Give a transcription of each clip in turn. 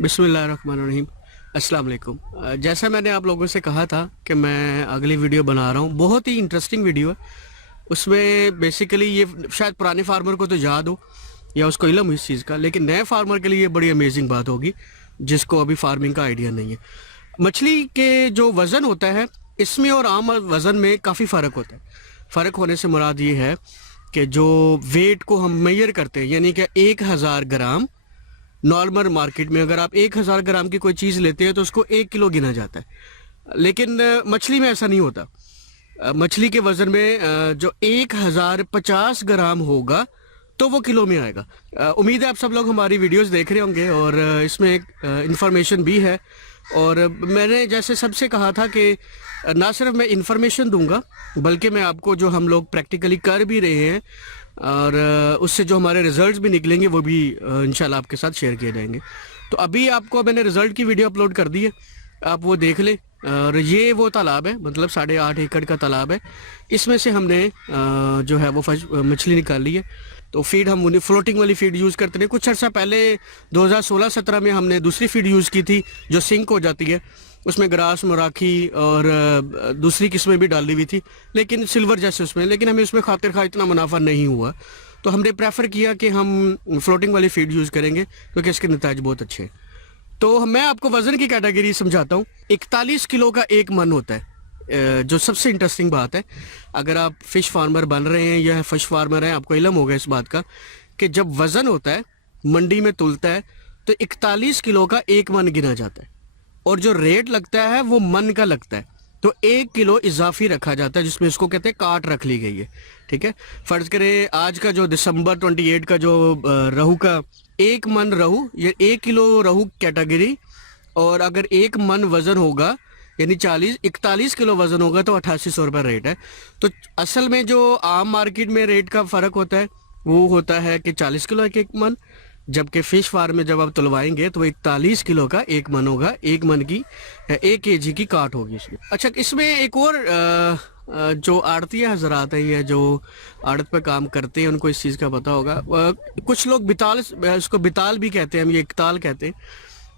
बिस्मिल्लाहिर्रहमानिर्रहीम। अस्सलाम वालेकुम। जैसा मैंने आप लोगों से कहा था कि मैं अगली वीडियो बना रहा हूँ, बहुत ही इंटरेस्टिंग वीडियो है। उसमें बेसिकली ये शायद पुराने फार्मर को तो याद हो या उसको इल्म इस चीज़ का, लेकिन नए फार्मर के लिए ये बड़ी अमेजिंग बात होगी जिसको अभी फार्मिंग का आइडिया नहीं है। मछली के जो वज़न होता है इसमें और आम वज़न में काफ़ी फ़र्क होता है। फ़र्क होने से मुराद ये है कि जो वेट को हम मेजर करते हैं, यानी कि 1000 ग्राम नॉर्मल मार्केट में अगर आप 1000 ग्राम की कोई चीज़ लेते हैं तो उसको 1 किलो गिना जाता है। लेकिन मछली में ऐसा नहीं होता। मछली के वज़न में जो 1050 ग्राम होगा तो वो किलो में आएगा। उम्मीद है आप सब लोग हमारी वीडियोस देख रहे होंगे और इसमें एक इंफॉर्मेशन भी है। और मैंने जैसे सबसे कहा था कि ना सिर्फ मैं इंफॉर्मेशन दूंगा बल्कि मैं आपको जो हम लोग प्रैक्टिकली कर भी रहे हैं और उससे जो हमारे रिजल्ट्स भी निकलेंगे वो भी इंशाल्लाह आपके साथ शेयर किए जाएंगे। तो अभी आपको मैंने रिजल्ट की वीडियो अपलोड कर दी है, आप वो देख लें। और ये वो तालाब है, मतलब 8.5 एकड़ का तालाब है। इसमें से हमने जो है वो मछली निकाल ली है। तो फीड हम उन्हें फ्लोटिंग वाली फीड यूज़ करते हैं। कुछ अर्सा पहले 2016-17 में हमने दूसरी फीड यूज़ की थी जो सिंक हो जाती है, उसमें ग्रास मराखी और दूसरी किस्में भी डाली हुई थी, लेकिन सिल्वर जैसे उसमें, लेकिन हमें उसमें खातिर खा इतना मुनाफा नहीं हुआ। तो हमने प्रेफर किया कि हम फ्लोटिंग वाली फीड यूज़ करेंगे क्योंकि इसके नतीजे बहुत अच्छे हैं। तो मैं आपको वज़न की कैटेगरी समझाता हूँ। 41 किलो का एक मन होता है। जो सबसे इंटरेस्टिंग बात है, अगर आप फ़िश फार्मर बन रहे हैं या फ़िश फार्मर हैं, आपको इल्म होगा इस बात का कि जब वज़न होता है मंडी में तुलता है तो 41 किलो का एक मन गिना जाता है और जो रेट लगता है वो मन का लगता है। तो 1 किलो इजाफी रखा जाता है जिसमें इसको कहते हैं काट रख ली गई है। ठीक है, फ़र्ज़ करें आज का जो दिसंबर 28 का जो रहू का एक मन रहू, ये 1 किलो रहू कैटेगरी, और अगर एक मन वज़न होगा यानी 41 किलो वज़न होगा तो 8800 रुपये रेट है। तो असल में जो आम मार्केट में रेट का फ़र्क होता है वो होता है कि 40 किलो एक मन, जबकि फ़िश फार्म में जब आप तुलवाएंगे तो 41 किलो का एक मन होगा। एक मन की 1 केजी की काट होगी इसमें। अच्छा, इसमें एक और जो आड़ती हजरात हैं या जो आड़त पे काम करते हैं उनको इस चीज़ का पता होगा। कुछ लोग बिताल, इसको बिताल भी कहते हैं, हम ये इकताल कहते हैं,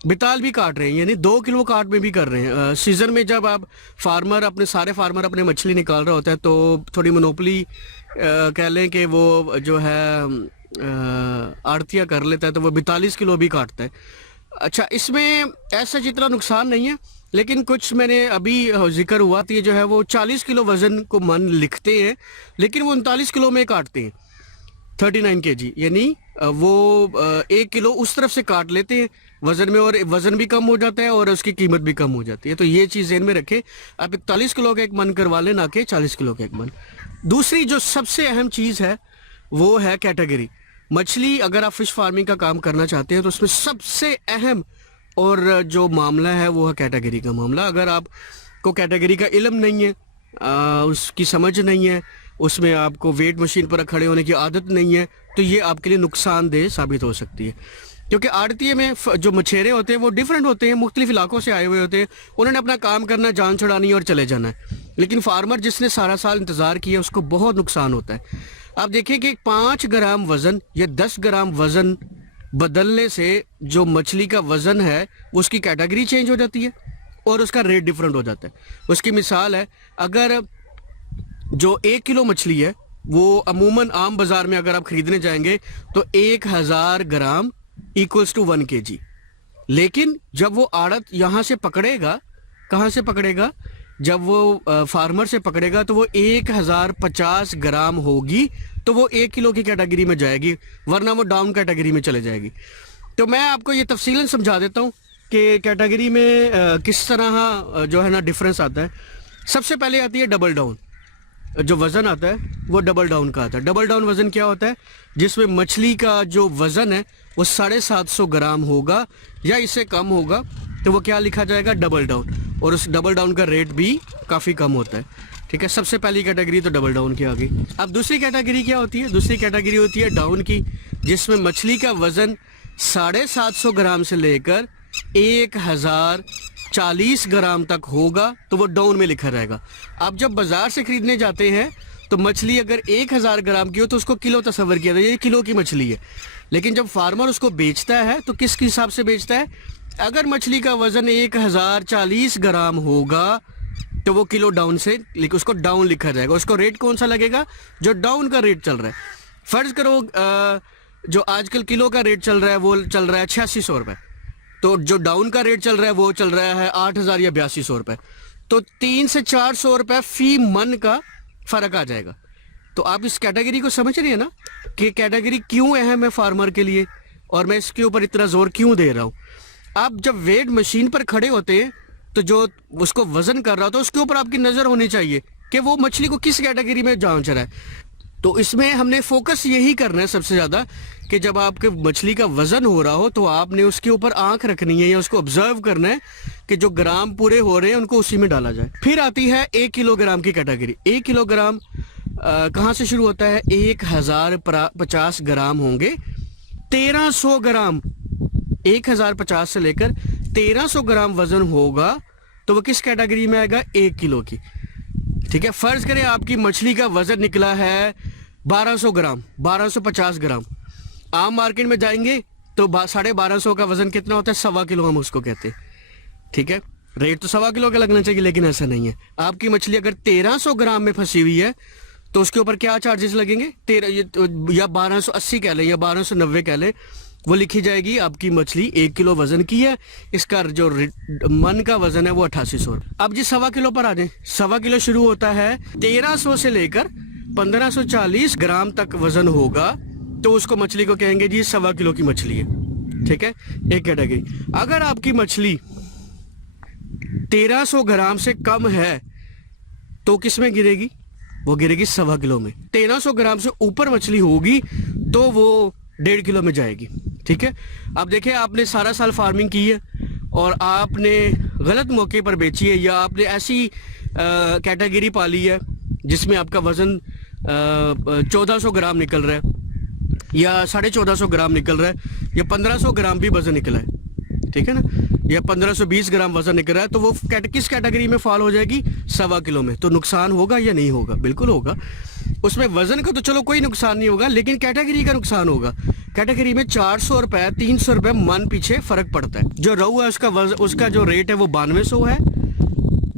बिताल भी काट रहे हैं, यानी 2 किलो काट में भी कर रहे हैं। सीज़न में जब आप सारे फार्मर अपने मछली निकाल रहे होते हैं तो थोड़ी मोनोपली कह लें कि वो जो है आड़तिया कर लेता है तो वो 42 किलो भी काटता है। अच्छा, इसमें ऐसा जितना नुकसान नहीं है, लेकिन कुछ मैंने अभी जिक्र हुआ तो ये जो है वो 40 किलो वज़न को मन लिखते हैं लेकिन वो 39 किलो में काटते हैं, 39 केजी, यानी वो 1 किलो उस तरफ से काट लेते हैं वज़न में और वज़न भी कम हो जाता है और उसकी कीमत भी कम हो जाती है। तो ये चीज़ ज़हन में रखें, आप 41 किलो का एक मन करवा लें ना कि 40 किलो का एक मन। दूसरी जो सबसे अहम चीज़ है वो है कैटेगरी। मछली अगर आप फ़िश फार्मिंग का काम करना चाहते हैं तो उसमें सबसे अहम और जो मामला है वो है कैटेगरी का मामला। अगर आपको कैटेगरी का इल्म नहीं है, उसकी समझ नहीं है, उसमें आपको वेट मशीन पर खड़े होने की आदत नहीं है, तो ये आपके लिए नुकसानदेह साबित हो सकती है। क्योंकि आड़तिये में जो मछेरे होते हैं वो डिफरेंट होते हैं, मुख्तलिफ इलाकों से आए हुए होते हैं, उन्होंने अपना काम करना, जान छुड़ानी और चले जाना है। लेकिन फार्मर जिसने सारा साल इंतज़ार किया उसको बहुत नुकसान होता है। आप देखिए कि 5 ग्राम वज़न या 10 ग्राम वज़न बदलने से जो मछली का वज़न है उसकी कैटेगरी चेंज हो जाती है और उसका रेट डिफरेंट हो जाता है। उसकी मिसाल है, अगर जो 1 किलो मछली है वो अमूमन आम बाज़ार में अगर आप ख़रीदने जाएंगे तो 1000 ग्राम इक्वल्स टू 1 केजी, लेकिन जब वो आड़त यहाँ से पकड़ेगा, कहाँ से पकड़ेगा, जब वो फार्मर से पकड़ेगा तो वो 1050 ग्राम होगी, तो वो 1 किलो की कैटेगरी में जाएगी, वरना वो डाउन कैटेगरी में चले जाएगी। तो मैं आपको ये तफसीलन समझा देता हूँ कि कैटेगरी में किस तरह जो है ना डिफरेंस आता है। सबसे पहले आती है डबल डाउन। जो वज़न आता है वो डबल डाउन का आता है। डबल डाउन वज़न क्या होता है? जिसमें मछली का जो वज़न है वो 750 ग्राम होगा या इससे कम होगा तो वो क्या लिखा जाएगा? डबल डाउन, और उस डबल डाउन का रेट भी काफ़ी कम होता है। ठीक है, सबसे पहली कैटेगरी तो डबल डाउन की आ गई। अब दूसरी कैटेगरी क्या होती है? दूसरी कैटेगरी होती है डाउन की, जिसमें मछली का वज़न 750 ग्राम से लेकर 1040 ग्राम तक होगा तो वो डाउन में लिखा रहेगा। आप जब बाज़ार से ख़रीदने जाते हैं तो मछली अगर 1000 ग्राम की हो तो उसको किलो तस्वर किया जाए, ये किलो की मछली है। लेकिन जब फार्मर उसको बेचता है तो किस हिसाब से बेचता है? अगर मछली का वजन 1040 ग्राम होगा तो वो किलो डाउन से उसको डाउन लिखा जाएगा। उसको रेट कौन सा लगेगा? जो डाउन का रेट चल रहा है। फर्ज करो जो आजकल किलो का रेट चल रहा है वो चल रहा है 8600 रुपये, तो जो डाउन का रेट चल रहा है वो चल रहा है 8000 या 8200 रुपये। तो 300 से 400 रुपये फी मन का फर्क आ जाएगा। तो आप इस कैटेगरी को समझ रहे हैं ना कि कैटेगरी क्यों अहम है फार्मर के लिए और मैं इसके ऊपर इतना जोर क्यों दे रहा हूँ। आप जब वेट मशीन पर खड़े होते हैं तो जो उसको वजन कर रहा होता है उसके ऊपर आपकी नज़र होनी चाहिए कि वो मछली को किस कैटेगरी में जांच रहा है। तो इसमें हमने फोकस यही करना है सबसे ज़्यादा कि जब आपके मछली का वजन हो रहा हो तो आपने उसके ऊपर आंख रखनी है या उसको ऑब्जर्व करना है कि जो ग्राम पूरे हो रहे हैं उनको उसी में डाला जाए। फिर आती है 1 किलोग्राम की कैटेगरी। 1 किलोग्राम कहाँ से शुरू होता है? 1050 ग्राम होंगे। 1300 ग्राम 1050 से लेकर 1300 ग्राम वजन होगा तो वो किस कैटेगरी में आएगा? 1 किलो की। ठीक है, फर्ज करें आपकी मछली का वजन निकला है 1200 ग्राम, 1250 ग्राम। आम मार्केट में जाएंगे तो 1250 का वजन कितना होता है? 1.25 किलो हम उसको कहते हैं। ठीक है, रेट तो 1.25 किलो का लगना चाहिए लेकिन ऐसा नहीं है। आपकी मछली अगर 1300 ग्राम में फंसी हुई है तो उसके ऊपर क्या चार्जेस लगेंगे? 13 या 1280 कह लें या 1290 कह लें, वो लिखी जाएगी आपकी मछली 1 किलो वजन की है, इसका जो मन का वजन है वो 8800। अब जी 1.25 किलो पर आ जाए। 1.25 किलो शुरू होता है 1300 से लेकर 1540 ग्राम तक वजन होगा तो उसको मछली को कहेंगे जी 1.25 किलो की मछली है। ठीक है, एक कैटेगरी। अगर आपकी मछली 1300 ग्राम से कम है तो किस में गिरेगी? वो गिरेगी 1.25 किलो में। 1300 ग्राम से ऊपर मछली होगी तो वो 1.5 किलो में जाएगी। ठीक है, अब देखिए आपने सारा साल फार्मिंग की है और आपने गलत मौके पर बेची है या आपने ऐसी कैटेगरी पाली है जिसमें आपका वजन 1400 ग्राम निकल रहा है या 1450 ग्राम निकल रहा है या 1500 ग्राम भी वजन निकला है। ठीक है ना, या 1520 ग्राम वजन निकल रहा है तो वो किस कैटेगरी में फॉल हो जाएगी? 1.25 किलो में। तो नुकसान होगा या नहीं होगा? बिल्कुल होगा। उसमें वजन का तो चलो कोई नुकसान नहीं होगा लेकिन कैटेगरी का नुकसान होगा। कैटेगरी में 400 रुपए 300 रुपए मन पीछे फर्क पड़ता है। जो रहू है उसका जो रेट है वो 9200 है।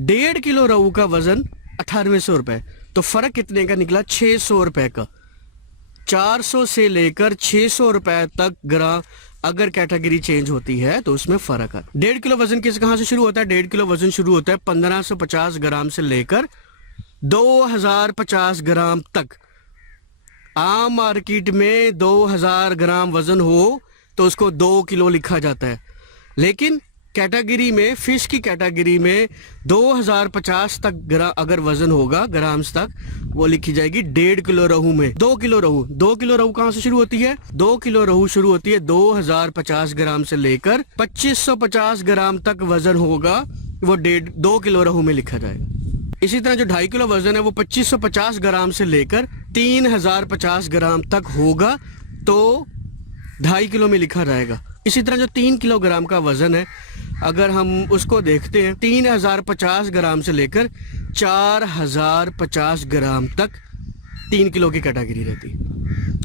1.5 किलो रहू का वजन 9800 रुपए। तो फर्क कितने का निकला? 600 रुपए का। 400 से लेकर 600 रुपए तक ग्राम अगर कैटेगरी चेंज होती है तो उसमें फर्क है। 1.5 किलो वजन कहाँ से शुरू होता है? 1.5 किलो वजन शुरू होता है 1550 ग्राम से लेकर 2050 ग्राम तक। आम मार्केट में 2000 ग्राम वजन हो तो उसको 2 किलो लिखा जाता है, लेकिन कैटेगरी में फिश की कैटेगरी में 2050 तक अगर वजन होगा ग्राम्स तक वो लिखी जाएगी 1.5 किलो रहू में। 2 किलो रहू कहाँ से शुरू होती है? 2 किलो रहू शुरू होती है 2050 ग्राम से लेकर 2550 ग्राम तक वजन होगा वो 2 किलो रहू में लिखा जाएगा। इसी तरह जो 2.5 किलो वजन है वो 2550 ग्राम से लेकर 3050 ग्राम तक होगा तो 2.5 किलो में लिखा जाएगा। इसी तरह जो 3 किलोग्राम का वजन है अगर हम उसको देखते हैं 3050 ग्राम से लेकर 4050 ग्राम तक 3 किलो की कैटेगरी रहती है।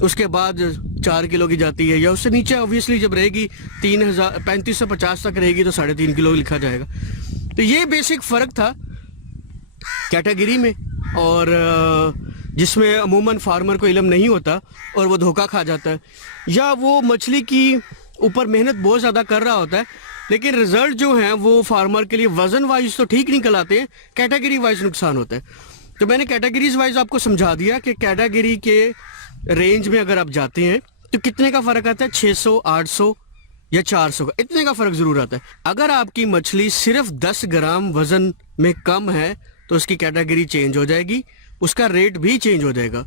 उसके बाद 4 किलो की जाती है या उससे नीचे ऑब्वियसली जब रहेगी 3550 तक रहेगी तो 3.5 किलो लिखा जाएगा। तो ये बेसिक फ़र्क था कैटेगरी में और जिसमें अमूमन फार्मर को इल्म नहीं होता और वो धोखा खा जाता है या वो मछली की ऊपर मेहनत बहुत ज़्यादा कर रहा होता है लेकिन रिजल्ट जो है वो फार्मर के लिए वजन वाइज तो ठीक निकल आते हैं, कैटेगरी वाइज नुकसान होता है। तो मैंने कैटेगरीज वाइज आपको समझा दिया कि कैटेगरी के रेंज में अगर आप जाते हैं तो कितने का फ़र्क आता है? 600, 800 या 400 का, इतने का फ़र्क ज़रूर आता है। अगर आपकी मछली सिर्फ 10 ग्राम वजन में कम है तो उसकी कैटेगरी चेंज हो जाएगी, उसका रेट भी चेंज हो जाएगा।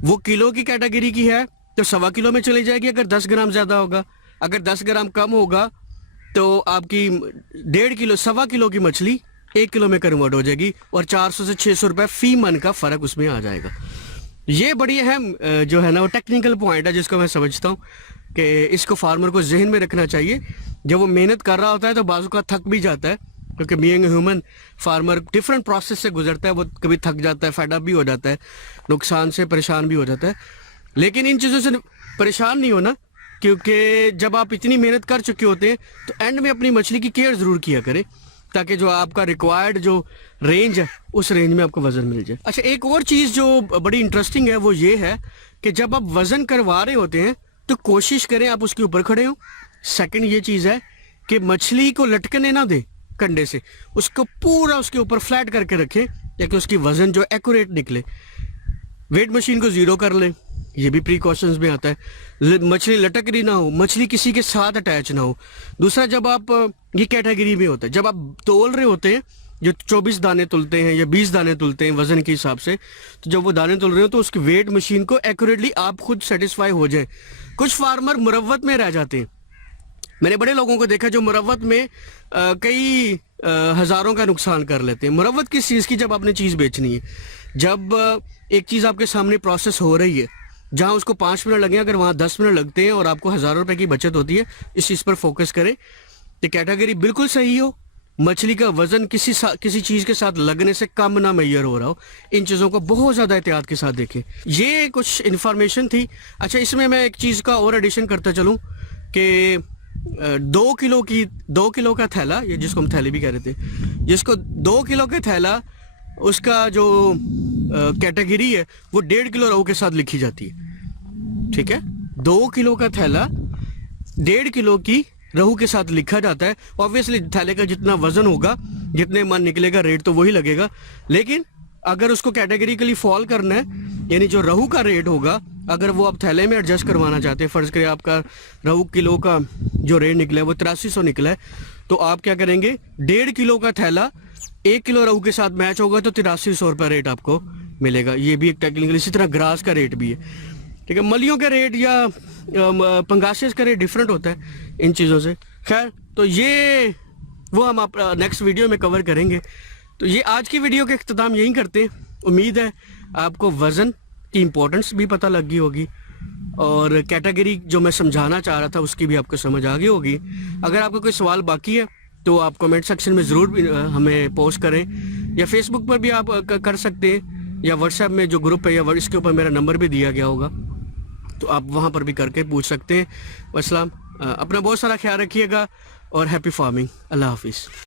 वो किलो की कैटेगरी की है तो 1.25 किलो में चली जाएगी अगर 10 ग्राम ज़्यादा होगा। अगर 10 ग्राम कम होगा तो आपकी 1.5 किलो 1.25 किलो की मछली 1 किलो में कन्वर्ट हो जाएगी और 400 से 600 रुपये फी मन का फ़र्क उसमें आ जाएगा। ये बड़ी अहम जो है ना वो टेक्निकल पॉइंट है जिसको मैं समझता हूँ कि इसको फार्मर को जहन में रखना चाहिए। जब वो मेहनत कर रहा होता है तो बाजू का थक भी जाता है क्योंकि being human farmer different process से गुजरता है, वो कभी थक जाता है, फेडअप भी हो जाता है, नुकसान से परेशान भी हो जाता है। लेकिन इन चीज़ों से परेशान नहीं होना, क्योंकि जब आप इतनी मेहनत कर चुके होते हैं तो एंड में अपनी मछली की केयर ज़रूर किया करें, ताकि जो आपका रिक्वायर्ड जो रेंज है उस रेंज में आपको वज़न मिल जाए। अच्छा, एक और चीज़ जो बड़ी इंटरेस्टिंग है वो ये है कि जब आप वज़न करवा रहे होते हैं तो कोशिश करें आप उसके ऊपर खड़े हों। सेकंड ये चीज़ है कि मछली को लटकने ना दें कंडे से, उसको पूरा उसके ऊपर फ्लैट करके रखें ताकि उसकी वज़न जो एक्यूरेट निकले। वेट मशीन को ज़ीरो कर लें, ये भी प्रिकॉशंस में आता है। मछली लटक रही ना हो, मछली किसी के साथ अटैच ना हो। दूसरा, जब आप ये कैटेगरी में होता है, जब आप तोल रहे होते हैं, जो 24 दाने तुलते हैं या 20 दाने तुलते हैं वजन के हिसाब से, तो जब वो दाने तुल रहे हो तो उसकी वेट मशीन को एक्यूरेटली आप खुद सेटिस्फाई हो जाए। कुछ फार्मर मुरव्वत में रह जाते हैं। मैंने बड़े लोगों को देखा जो मुरव्वत में कई हज़ारों का नुकसान कर लेते हैं। मुरव्वत किस चीज़ की? जब आपने चीज़ बेचनी है, जब एक चीज़ आपके सामने प्रोसेस हो रही है, जहां उसको 5 मिनट लगे अगर वहां 10 मिनट लगते हैं और आपको हज़ारों रुपए की बचत होती है, इस चीज़ पर फोकस करें कि कैटेगरी बिल्कुल सही हो, मछली का वजन किसी चीज़ के साथ लगने से कम ना मैयर हो रहा हो। इन चीज़ों को बहुत ज़्यादा एहतियात के साथ देखें। ये कुछ इन्फॉर्मेशन थी। अच्छा, इसमें मैं एक चीज़ का और एडिशन करता चलूँ कि 2 किलो का थैला, ये जिसको हम थैली भी कह रहे थे, जिसको 2 किलो का थैला, उसका जो कैटेगरी है वो 1.5 किलो रहू के साथ लिखी जाती है। ठीक है, 2 किलो का थैला 1.5 किलो की रहू के साथ लिखा जाता है। ऑब्वियसली थैले का जितना वजन होगा, जितने मन निकलेगा, रेट तो वही लगेगा। लेकिन अगर उसको कैटेगरिकली फॉल करना है, यानी जो रहू का रेट होगा, अगर वो आप थैले में एडजस्ट करवाना चाहते हैं, फर्ज करें आपका रहू किलो का जो रेट निकला है वो 8300 निकला है, तो आप क्या करेंगे, 1.5 किलो का थैला 1 किलो रहू के साथ मैच होगा तो 8300 रुपये रेट आपको मिलेगा। ये भी एक टेक्निकल। इसी तरह ग्रास का रेट भी है। ठीक है, मलियों का रेट या पंगासिस का रेट डिफरेंट होता है इन चीज़ों से। खैर, तो ये वो हम आप नेक्स्ट वीडियो में कवर करेंगे। तो ये आज की वीडियो का इख्तिताम यहीं करते हैं। उम्मीद है आपको वज़न की इम्पोर्टेंस भी पता लग गई होगी और कैटेगरी जो मैं समझाना चाह रहा था उसकी भी आपको समझ आ गई होगी। अगर आपको कोई सवाल बाकी है तो आप कमेंट सेक्शन में ज़रूर हमें पोस्ट करें, या फेसबुक पर भी आप कर सकते हैं, या व्हाट्सएप में जो ग्रुप है या इसके ऊपर मेरा नंबर भी दिया गया होगा, तो आप वहाँ पर भी करके पूछ सकते हैं। वस्सलाम, अपना बहुत सारा ख्याल रखिएगा और हैप्पी फार्मिंग। अल्लाह हाफिज़।